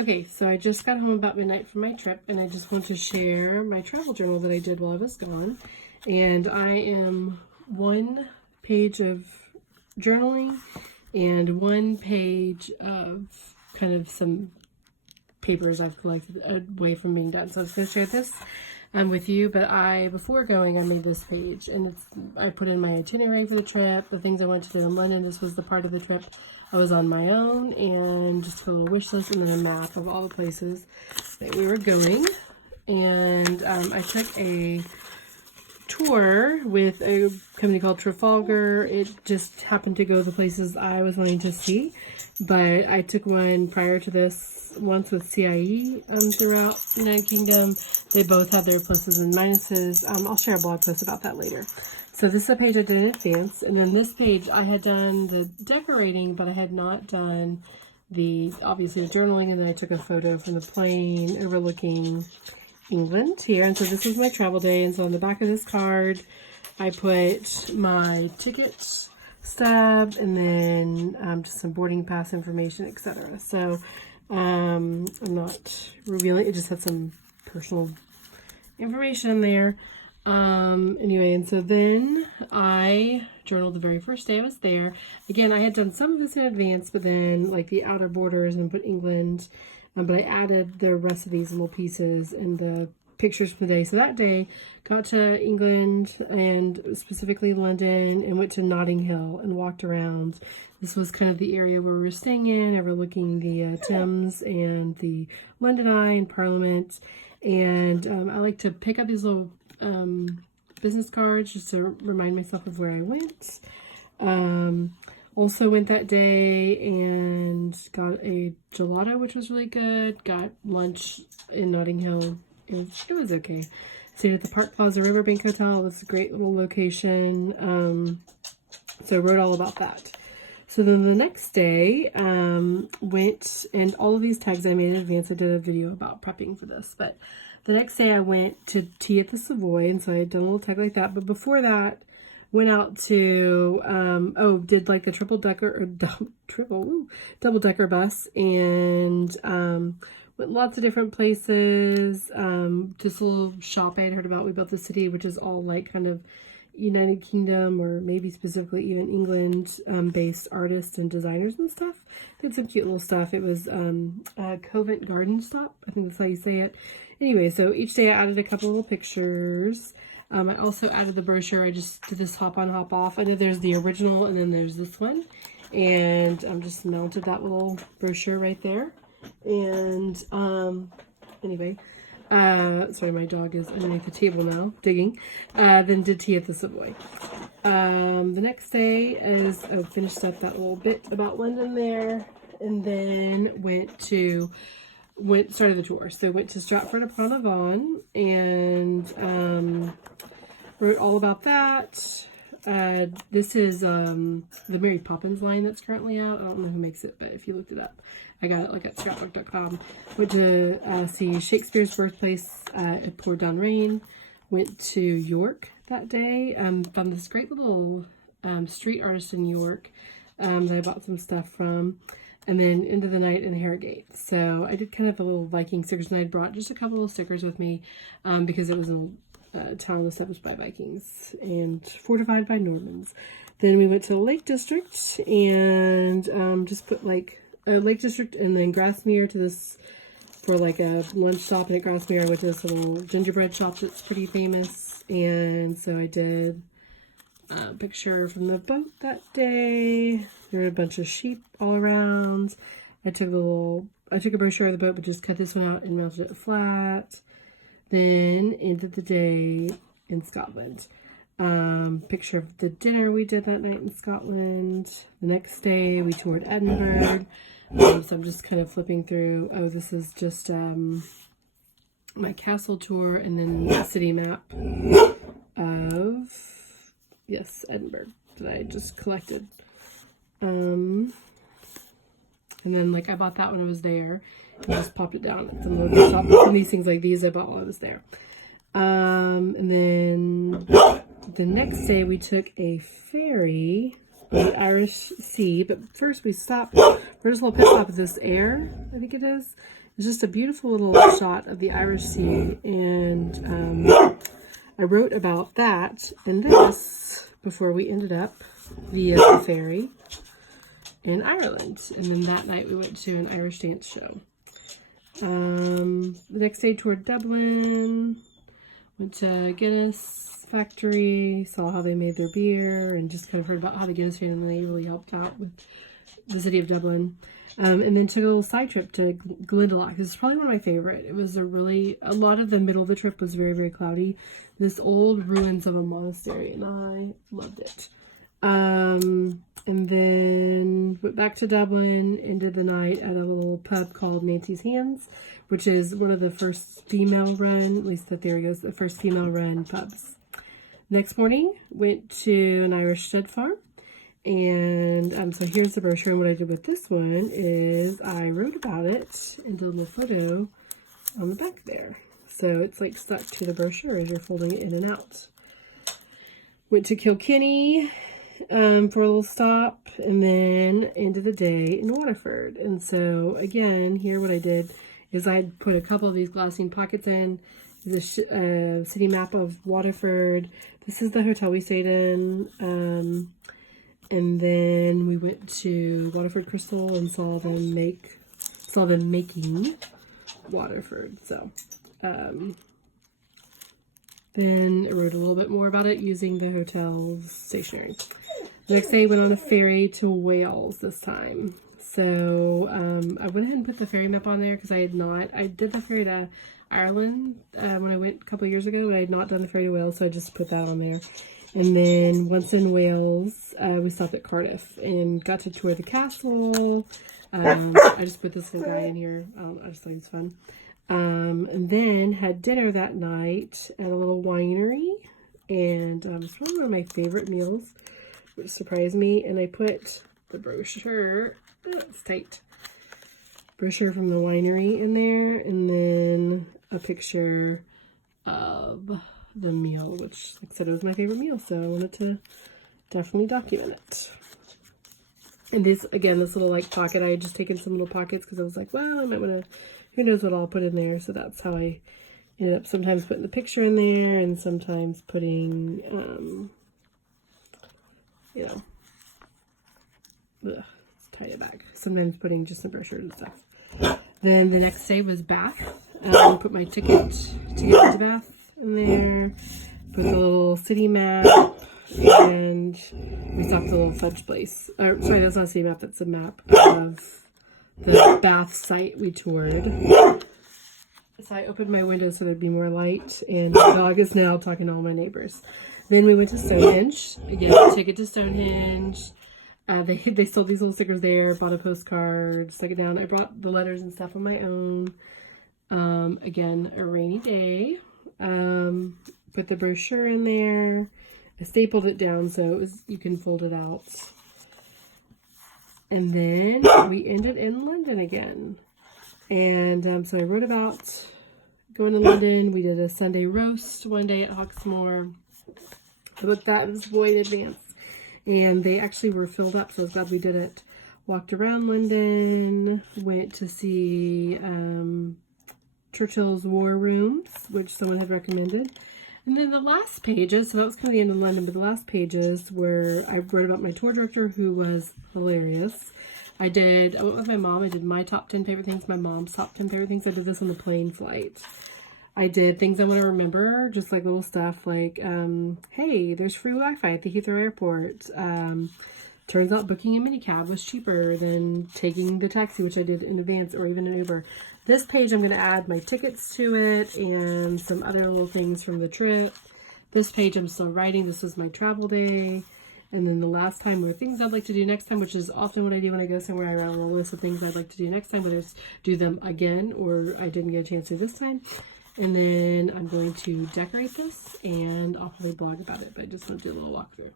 Okay, so I just got home about midnight from my trip, and I just want to share my travel journal that I did while I was gone. And I am 1 page of journaling and 1 page of kind of some papers I've collected away from being done. So I was going to share this with you, but before going, I made this page, and I put in my itinerary for the trip, the things I wanted to do in London. This was the part of the trip I was on my own, and just a little wish list, and then a map of all the places that we were going. And I took a tour with a company called Trafalgar. It just happened to go the places I was wanting to see, but I took one prior to this once with CIE throughout the United Kingdom. They both had their pluses and minuses. I'll share a blog post about that later. So this is a page I did in advance, and then this page I had done the decorating, but I had not done obviously the journaling, and then I took a photo from the plane overlooking England here. And so this was my travel day, and so on the back of this card I put my ticket stub and then just some boarding pass information, etc. So I'm not revealing, it just had some personal information there. Anyway, and so then I journaled the very first day I was there. Again, I had done some of this in advance, but then like the outer borders and put England, but I added the rest of these little pieces and the pictures for the day. So that day, got to England and specifically London, and went to Notting Hill and walked around. This was kind of the area where we were staying in, overlooking the Thames and the London Eye and Parliament. And I like to pick up these little business cards just to remind myself of where I went. Also went that day and got a gelato, which was really good. Got lunch in Notting Hill. It was okay. Stayed at the Park Plaza Riverbank Hotel. It was a great little location. So I wrote all about that. So then the next day, went, and all of these tags I made in advance. I did a video about prepping for this, but the next day I went to tea at the Savoy, and so I had done a little tag like that. But before that, went out to, did like the double decker bus, and went lots of different places. This little shop I had heard about, We Built the City, which is all like kind of United Kingdom, or maybe specifically even England based artists and designers and stuff. They had some cute little stuff. It was Covent Garden Stop, I think that's how you say it. Anyway, so each day I added a couple little pictures. I also added the brochure. I just did this hop on, hop off. I know there's the original, and then there's this one. And just mounted that little brochure right there. And anyway, sorry, my dog is underneath the table now, digging. Then did tea at the Savoy. The next day finished up that little bit about London there, and then started the tour. So went to Stratford-upon-Avon and wrote all about that. This is the Mary Poppins line that's currently out. I don't know who makes it, but if you looked it up, I got it like at scrapbook.com. Went to see Shakespeare's birthplace at Pour Down Rain. Went to York that day. Found this great little street artist in York that I bought some stuff from. And then into the night in Harrogate. So I did kind of a little Viking stickers, and I brought just a couple of stickers with me because it was a town established by Vikings and fortified by Normans. Then we went to the Lake District and just put like a Lake District, and then Grasmere to this for like a lunch stop. And at Grasmere I went to this little gingerbread shop that's pretty famous, and so I did a picture from the boat that day. There were a bunch of sheep all around. I took a brochure of the boat, but just cut this one out and mounted it flat. Then ended the day in Scotland. Picture of the dinner we did that night in Scotland. The next day we toured Edinburgh. So I'm just kind of flipping through. Oh, this is just my castle tour, and then the city map of, yes, Edinburgh that I just collected. And then like I bought that when I was there. I just popped it down. Some these things like these I bought while I was there. And then the next day we took a ferry on the Irish Sea. But first we stopped for just a little pit stop at this Air, I think it is. It's just a beautiful little shot of the Irish Sea, and I wrote about that and this before we ended up via the ferry in Ireland. And then that night we went to an Irish dance show. The next day toured Dublin, went to Guinness factory, saw how they made their beer, and just kind of heard about how the Guinness family really helped out with the city of Dublin. And then took a little side trip to Glendalough. This is probably one of my favorite. It was a lot of the middle of the trip was very, very cloudy. This old ruins of a monastery, and I loved it. And then went back to Dublin, ended the night at a little pub called Nancy's Hands, which is one of the first female run, at least that there goes, the first female run pubs. Next morning, went to an Irish stud farm. And so here's the brochure, and what I did with this one is I wrote about it and did a little photo on the back there. So it's like stuck to the brochure as you're folding it in and out. Went to Kilkenny for a little stop, and then ended the day in Waterford. And so again, here what I did is I put a couple of these glassine pockets in the city map of Waterford. This is the hotel we stayed in. And then we went to Waterford Crystal and saw them making Waterford. So then I wrote a little bit more about it using the hotel's stationery. The next day I went on a ferry to Wales this time. So I went ahead and put the ferry map on there because I did the ferry to Ireland when I went a couple of years ago, but I had not done the ferry to Wales, so I just put that on there. And then once in Wales, we stopped at Cardiff and got to tour the castle. I just put this little guy in here. I just thought it was fun. And then had dinner that night at a little winery. And it's probably one of my favorite meals, which surprised me. And I put the brochure, it's tight, brochure from the winery in there. And then a picture of the meal, which, like I said, it was my favorite meal, so I wanted to definitely document it. And this, again, this little like pocket, I had just taken some little pockets because I was like, well, I might want to, who knows what I'll put in there. So that's how I ended up sometimes putting the picture in there, and sometimes putting let's tie it back, sometimes putting just some brochures and stuff. Then the next day was Bath. Put my ticket to get to Bath in there, put the little city map, and we stopped at the little fudge place. Sorry, that's not a city map, that's a map of the Bath site we toured. So I opened my window so there'd be more light, and the dog is now talking to all my neighbors. Then we went to Stonehenge. Again, ticket to Stonehenge. They sold these little stickers there, bought a postcard, stuck it down. I brought the letters and stuff on my own. Again, a rainy day. Put the brochure in there. I stapled it down so you can fold it out. And then we ended in London again. And so I wrote about going to London. We did a Sunday roast one day at Hawksmoor. I booked that way in advance. And they actually were filled up, so I was glad we did it. Walked around London. Went to see Churchill's War Rooms, which someone had recommended. And then the last pages, so that was kind of the end of London, but the last pages were, I wrote about my tour director, who was hilarious. I went with my mom. I did my top 10 favorite things, my mom's top 10 favorite things. I did this on the plane flight. I did things I want to remember, just like little stuff like, hey, there's free Wi-Fi at the Heathrow Airport. Turns out booking a minicab was cheaper than taking the taxi, which I did in advance, or even an Uber. This page, I'm going to add my tickets to it and some other little things from the trip. This page, I'm still writing. This was my travel day. And then the last time were things I'd like to do next time, which is often what I do when I go somewhere. I write a little list of things I'd like to do next time, whether it's do them again or I didn't get a chance to this time. And then I'm going to decorate this, and I'll probably blog about it, but I just want to do a little walkthrough.